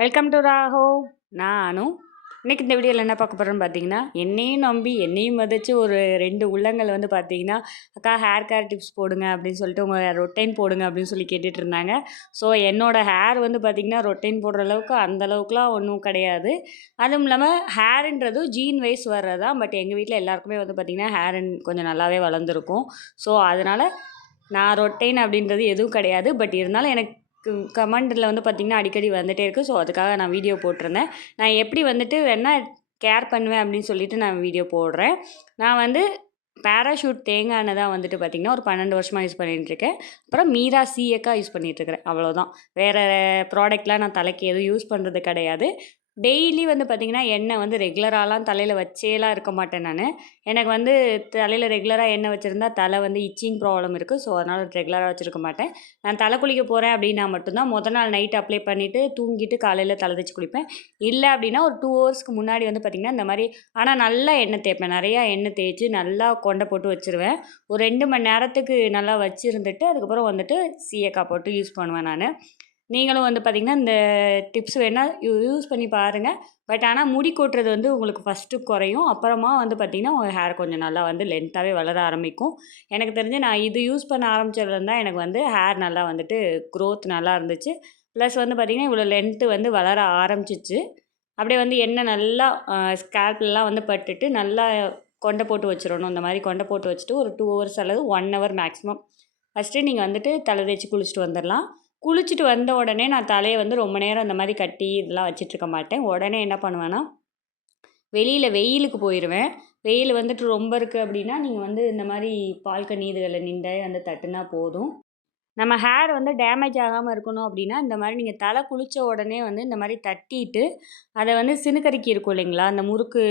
Welcome to ராஹோ. நானும் இன்னைக்கு இந்த வீடியோவில் என்ன பார்க்க போகிறேன்னு பார்த்தீங்கன்னா, என்னையும் நம்பி என்னையும் மதிச்சு ஒரு 2 உள்ளங்கள் வந்து பார்த்தீங்கன்னா, அக்கா ஹேர் கேர் டிப்ஸ் போடுங்க அப்படின்னு சொல்லிட்டு உங்கள் ரொட்டைன் போடுங்க அப்படின்னு சொல்லி கேட்டுட்டு இருந்தாங்க. ஸோ என்னோட ஹேர் வந்து பார்த்தீங்கன்னா ரொட்டைன் போடுற அளவுக்கு அந்த அளவுக்குலாம் ஒன்றும் கிடையாது. அதுவும் இல்லாமல் ஹேருன்றது ஜீன் வைஸ் வர்றதான். பட் எங்கள் வீட்டில் எல்லாருக்குமே வந்து பார்த்திங்கன்னா ஹேர் கொஞ்சம் நல்லாவே வளர்ந்துருக்கும். ஸோ அதனால் நான் ரொட்டைன் அப்படின்றது எதுவும் கிடையாது. பட் இருந்தாலும் எனக்கு கமெண்டில் வந்து பார்த்திங்கன்னா அடிக்கடி வந்துகிட்டே இருக்குது. ஸோ அதுக்காக நான் வீடியோ போட்டிருந்தேன். நான் எப்படி வந்துட்டு வேணால் கேர் பண்ணுவேன் அப்படின்னு சொல்லிட்டு நான் வீடியோ போடுறேன். நான் வந்து பேராஷூட் தேங்காய் எண்ணெய் தான் வந்துட்டு பார்த்திங்கன்னா ஒரு 12 வருஷமாக யூஸ் பண்ணிகிட்ருக்கேன். அப்புறம் மீரா சீயக்காய் யூஸ் பண்ணிகிட்ருக்கிறேன். அவ்வளோதான். வேறு ப்ராடக்ட்லாம் நான் தலைக்கு எதுவும் யூஸ் பண்ணுறது கிடையாது. டெய்லி வந்து பார்த்திங்கன்னா எண்ணெய் வந்து ரெகுலராலாம் தலையில் வச்சேலாம் இருக்க மாட்டேன் நான். எனக்கு வந்து தலையில் ரெகுலராக எண்ணெய் வச்சுருந்தா தலை வந்து இச்சிங் ப்ராப்ளம் இருக்குது. ஸோ அதனால் ரெகுலராக வச்சுருக்க மாட்டேன். நான் தலை குளிக்க போகிறேன் அப்படின்னா மட்டும்தான் மொதல் நாள் நைட் அப்ளை பண்ணிவிட்டு தூங்கிட்டு காலையில் தலை தேய்ச்சி குளிப்பேன். இல்லை அப்படின்னா ஒரு 2 ஹவர்ஸ்க்கு முன்னாடி வந்து பார்த்திங்கன்னா இந்த மாதிரி ஆனால் நல்லா எண்ணெய் தேய்ப்பேன். நிறையா எண்ணெய் தேய்ச்சி நல்லா கொண்டை போட்டு வச்சுருவேன். ஒரு 2 மணி நேரத்துக்கு நல்லா வச்சுருந்துட்டு அதுக்கப்புறம் வந்துட்டு சீயக்காய் போட்டு யூஸ் பண்ணுவேன் நான். நீங்களும் வந்து பார்த்திங்கன்னா இந்த டிப்ஸ் வேணால் யூஸ் பண்ணி பாருங்கள். பட் ஆனால் முடி கொட்டுறது வந்து உங்களுக்கு ஃபஸ்ட்டு குறையும். அப்புறமா வந்து பார்த்திங்கன்னா உங்கள் ஹேர் கொஞ்சம் நல்லா வந்து லென்த்தாகவே வளர ஆரம்பிக்கும். எனக்கு தெரிஞ்சு நான் இது யூஸ் பண்ண ஆரம்பிச்சதுலேருந்து தான் எனக்கு வந்து ஹேர் நல்லா வந்துட்டு க்ரோத் நல்லா இருந்துச்சு. ப்ளஸ் வந்து பார்த்திங்கன்னா இவ்வளோ லென்த்து வந்து வளர ஆரம்பிச்சிச்சு. அப்படியே வந்து எண்ணெய் நல்லா ஸ்கேல்ப்லலாம் வந்து பட்டுட்டு நல்லா கொண்டை போட்டு வச்சிடணும். இந்த மாதிரி கொண்டை போட்டு வச்சுட்டு ஒரு 2 ஹவர்ஸ் அல்லது 1 ஹவர் மேக்ஸிமம் ஃபஸ்ட்டு நீங்கள் வந்துட்டு தலை தேய்ச்சி குளிச்சுட்டு வந்துடலாம். குளிச்சுட்டு வந்த உடனே நான் தலையை வந்து ரொம்ப நேரம் இந்த மாதிரி கட்டி இதெல்லாம் வச்சிட்ருக்க மாட்டேன். உடனே என்ன பண்ணுவேன்னா வெளியில் வெயிலுக்கு போயிடுவேன். வெயில் வந்துட்டு ரொம்ப இருக்குது அப்படின்னா நீங்கள் வந்து இந்த மாதிரி பால்கனி இதுகளில் நின்று அந்த தட்டுனா போதும். நம்ம ஹேர் வந்து டேமேஜ் ஆகாமல் இருக்கணும் அப்படின்னா இந்த மாதிரி நீங்கள் தலை குளித்த உடனே வந்து இந்த மாதிரி தட்டிட்டு அதை வந்து சினுக்கரிக்கி இருக்கும் இல்லைங்களா, அந்த முறுக்கு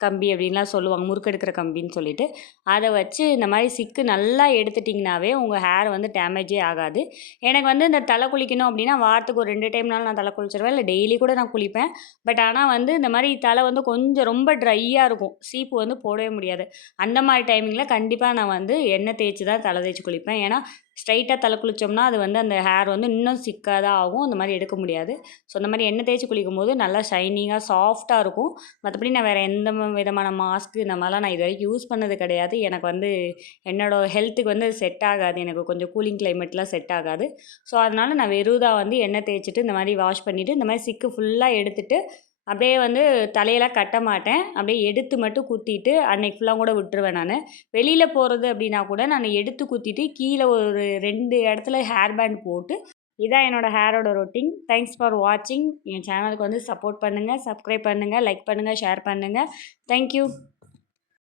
கம்பி அப்படின்லாம் சொல்லுவாங்க, முறுக்கெடுக்கிற கம்பின்னு சொல்லிட்டு அதை வச்சு இந்த மாதிரி சிக்கு நல்லா எடுத்துட்டிங்கனாவே உங்கள் ஹேர் வந்து டேமேஜே ஆகாது. எனக்கு வந்து இந்த தலை குளிக்கணும் அப்படின்னா வாரத்துக்கு ஒரு 2 டைம்னாலும் நான் தலை குளிச்சிடுவேன். இல்லை டெய்லி கூட நான் குளிப்பேன். பட் ஆனால் வந்து இந்த மாதிரி தலை வந்து கொஞ்சம் ரொம்ப ட்ரையாக இருக்கும், சீப்பு வந்து போடவே முடியாது. அந்த மாதிரி டைமிங்கில் கண்டிப்பாக நான் வந்து எண்ணெய் தேய்ச்சி தான் தலை தேய்ச்சி குளிப்பேன். ஏன்னா ஸ்ட்ரைட்டாக தலை குளித்தோம்னா அது வந்து அந்த ஹேர் வந்து இன்னும் சிக்காக தான் ஆகும். அந்த மாதிரி எடுக்க முடியாது. ஸோ அந்த மாதிரி எண்ணெய் தேய்ச்சி குளிக்கும்போது நல்லா ஷைனிங்காக சாஃப்டாக இருக்கும். மற்றபடி நான் வேறு எந்த விதமான மாஸ்க்கு இந்த மாதிரிலாம் நான் இது வரைக்கும் யூஸ் பண்ணது கிடையாது. எனக்கு வந்து என்னோடய ஹெல்த்துக்கு வந்து செட் ஆகாது. எனக்கு கொஞ்சம் கூலிங் கிளைமேட்லாம் செட் ஆகாது. ஸோ அதனால் நான் வெறுதாக வந்து எண்ணெய் தேய்ச்சிட்டு இந்த மாதிரி வாஷ் பண்ணிவிட்டு இந்த மாதிரி சிக்கு ஃபுல்லாக எடுத்துகிட்டு அப்படியே வந்து தலையெல்லாம் கட்ட மாட்டேன். அப்படியே எடுத்து மட்டும் குத்திட்டு அன்னைக்கு ஃபுல்லாக கூட விட்டுருவேன் நான். வெளியில் போகிறது அப்படின்னா கூட நான் எடுத்து குத்திட்டு கீழே ஒரு 2 இடத்துல ஹேர் பேண்ட் போட்டு இதான் என்னோடய ஹேரோட ரொட்டீன். தேங்க்ஸ் ஃபார் வாட்சிங். என் சேனலுக்கு வந்து சப்போர்ட் பண்ணுங்கள், சப்ஸ்கிரைப் பண்ணுங்கள், லைக் பண்ணுங்கள், ஷேர் பண்ணுங்கள். தேங்க்யூ.